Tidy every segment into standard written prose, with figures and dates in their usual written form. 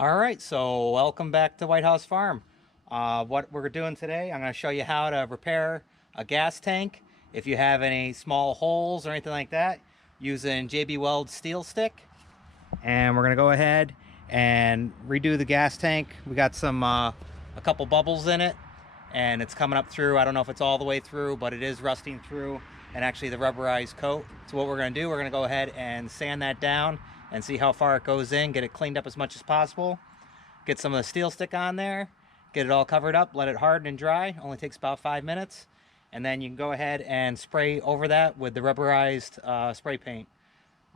All right, so welcome back to White House Farm. What we're doing today, I'm going to show you how to repair a gas tank if you have any small holes or anything like that using Weld SteelStik. And we're going to go ahead and redo the gas tank. We got a couple bubbles in it and it's coming up through. I don't know if it's all the way through, but it is rusting through, and actually the rubberized coat. So what we're going to do, we're going to go ahead and sand that down and see how far it goes in, get it cleaned up as much as possible, get some of the SteelStik on there, get it all covered up, let it harden and dry. Only takes about 5 minutes, and then you can go ahead and spray over that with the rubberized spray paint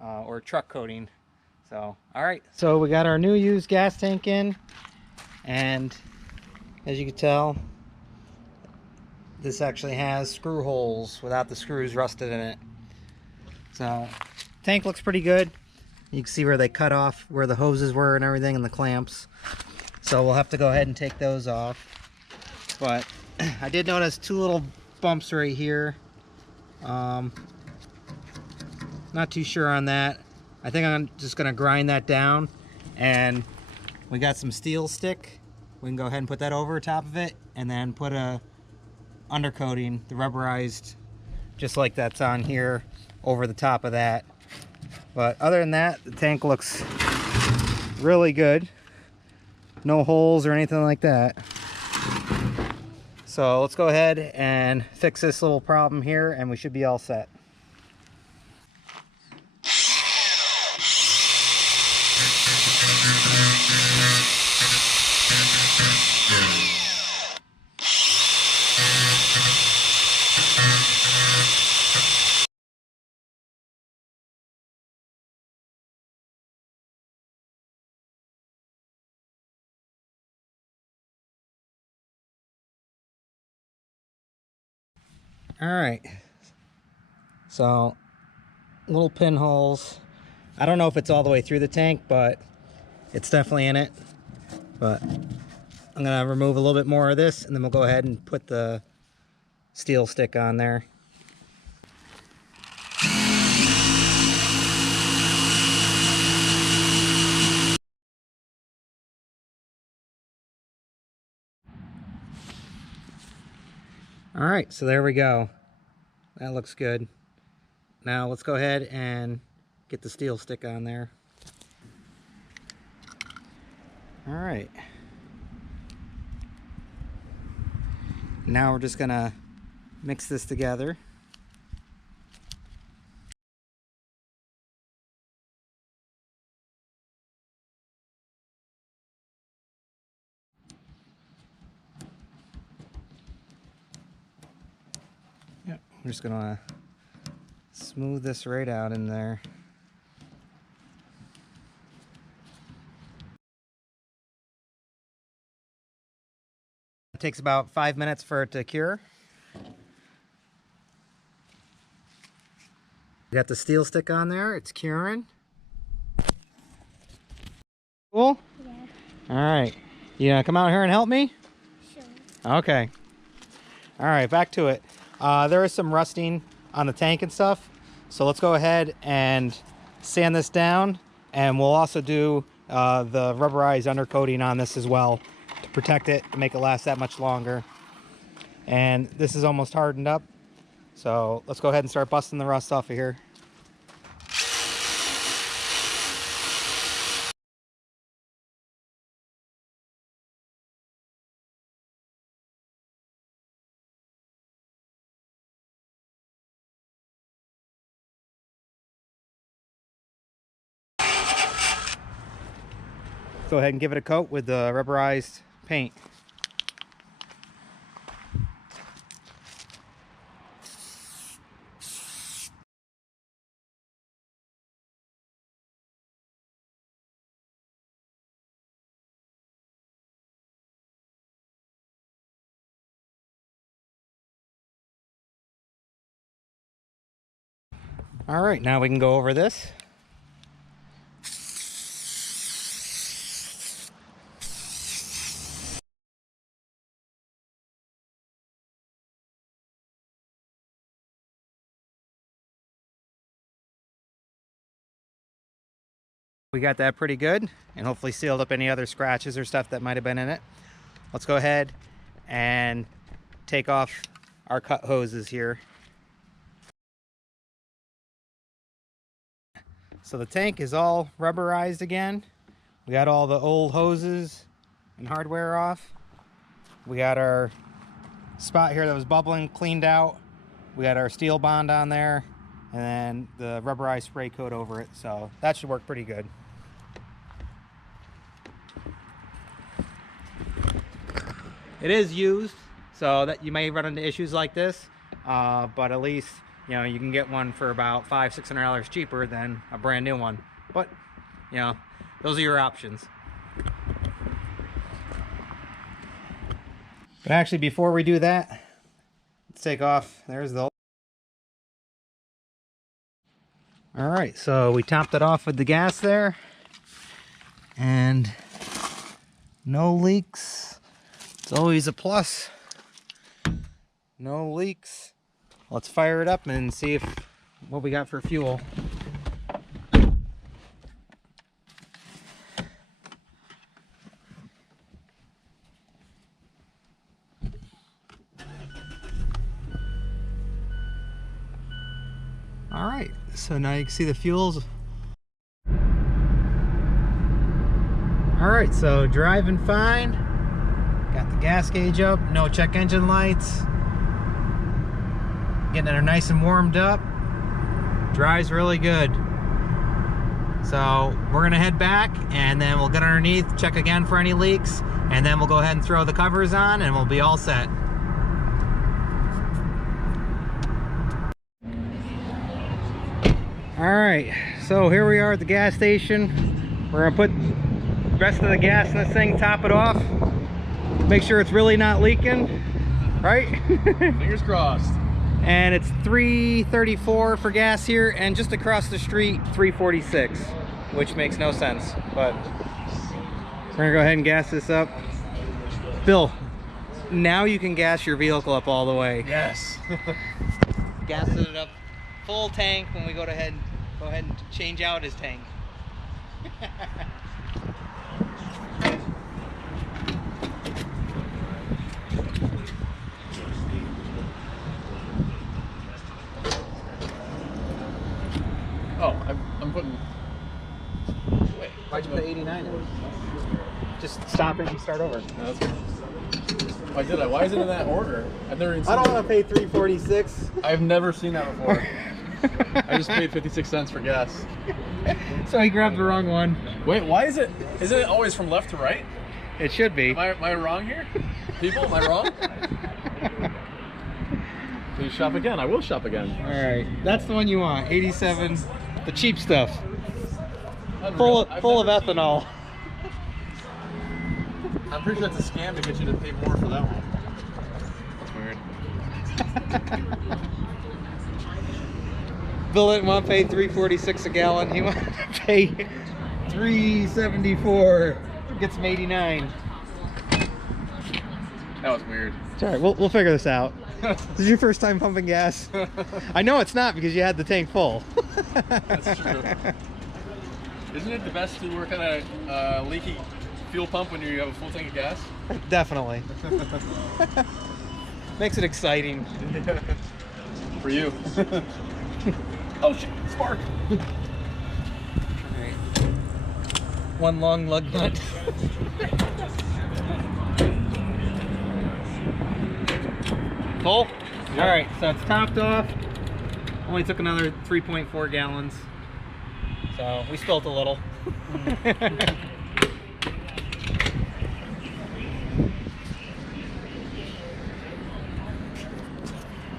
or truck coating. So all right, so we got our new used gas tank in, and as you can tell, this actually has screw holes without the screws rusted in it. So tank looks pretty good. You can see where they cut off where the hoses were and everything, and the clamps. So we'll have to go ahead and take those off. But I did notice two little bumps right here. Not too sure on that. I think I'm just gonna grind that down, and we got some SteelStik. We can go ahead and put that over top of it, and then put a undercoating, the rubberized, just like that's on here, over the top of that. But other than that, the tank looks really good. No holes or anything like that. So let's go ahead and fix this little problem here, and we should be all set. All right, so little pinholes. I don't know if it's all the way through the tank, but it's definitely in it. But I'm gonna remove a little bit more of this, and then we'll go ahead and put the SteelStik on there. All right, so there we go. That looks good. Now let's go ahead and get the SteelStik on there. All right. Now we're just gonna mix this together. Yep, I'm just gonna smooth this right out in there. It takes about 5 minutes for it to cure. We got the SteelStik on there, it's curing. Cool? Yeah. All right, you gonna come out here and help me? Sure. Okay. All right, back to it. There is some rusting on the tank and stuff, so let's go ahead and sand this down, and we'll also do the rubberized undercoating on this as well to protect it and make it last that much longer. And this is almost hardened up, so let's go ahead and start busting the rust off of here. Go ahead and give it a coat with the rubberized paint. All right, now we can go over this. We got that pretty good, and hopefully sealed up any other scratches or stuff that might have been in it. Let's go ahead and take off our cut hoses here. So the tank is all rubberized again. We got all the old hoses and hardware off. We got our spot here that was bubbling cleaned out. We got our steel bond on there, and then the rubberized spray coat over it. So that should work pretty good. It is used, so that you may run into issues like this, but at least you know you can get one for about $500–600 cheaper than a brand new one. But you know, those are your options. But actually, before we do that, let's take off. There's the. All right, so we topped it off with the gas there, and no leaks. It's always a plus. No leaks. Let's fire it up and see what we got for fuel. All right, so now you can see the fuels. All right, so driving fine. Got the gas gauge up, no check engine lights. Getting her nice and warmed up. Drives really good. So we're gonna head back and then we'll get underneath, check again for any leaks, and then we'll go ahead and throw the covers on and we'll be all set. All right, so here we are at the gas station. We're gonna put the rest of the gas in this thing, top it off, make sure it's really not leaking, right? Fingers crossed. And it's $3.34 for gas here, and just across the street, $3.46, which makes no sense. But we're gonna go ahead and gas this up. Bill, now you can gas your vehicle up all the way. Yes. Gas it up full tank when we go ahead and change out his tank. Oh, I'm putting. Wait, Why'd you put 89 in? Just stop it and start over. No, that's good. Why did I? Why is it in that order? I've never even seen I don't want to pay $3.46. I've never seen that before. I just paid 56 cents for gas. So he grabbed the wrong one. Wait, why is it? Isn't it always from left to right? It should be. Am I wrong here? People, am I wrong? Please shop again. I will shop again. All right, that's the one you want. 87, the cheap stuff, Unreal. full of ethanol. I'm pretty sure that's a scam to get you to pay more for that one. That's weird. Bill didn't want to pay $3.46 a gallon. He wanted to pay $3.74. Gets him 89. That was weird. It's all right. We'll figure this out. This is your first time pumping gas? I know it's not because you had the tank full. That's true. Isn't it the best to work on a leaky fuel pump when you have a full tank of gas? Definitely. Makes it exciting. For you. Oh shit, spark! Alright. One long lug nut. Full? Yep. Alright, so it's topped off. Only took another 3.4 gallons. So we spilled a little.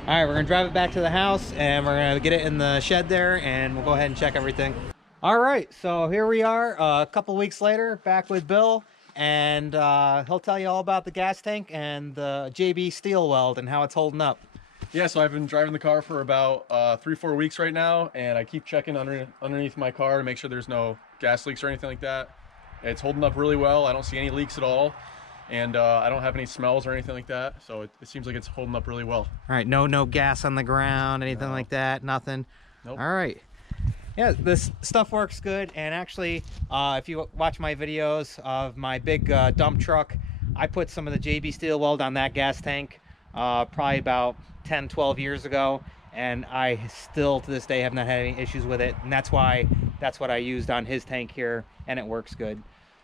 All right, we're gonna drive it back to the house and we're gonna get it in the shed there and we'll go ahead and check everything. All right, so here we are a couple weeks later, back with Bill, and he'll tell you all about the gas tank and the JB steel weld and how it's holding up. Yeah, so I've been driving the car for about 3-4 weeks right now, and I keep checking underneath my car to make sure there's no gas leaks or anything like that. It's holding up really well. I don't see any leaks at all. And I don't have any smells or anything like that, so it seems like it's holding up really well. All right, no gas on the ground, anything like that, nothing. Nope. All right, Yeah, this stuff works good. And actually, if you watch my videos of my big dump truck, I put some of the JB Steel Weld on that gas tank probably about 10-12 years ago, and I still to this day have not had any issues with it, and that's what I used on his tank here, and it works good.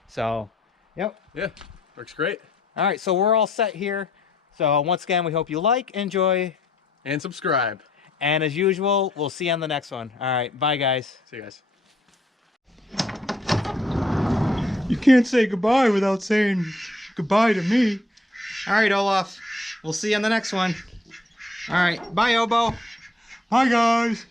So yep, Yeah, works great. all right, so we're all set here. So once again, we hope you like, enjoy, And subscribe. and as usual, we'll see you on the next one. All right, bye guys. See you guys. You can't say goodbye without saying goodbye to me. All right, Olaf, we'll see you on the next one. All right, bye, Obo. Hi, guys.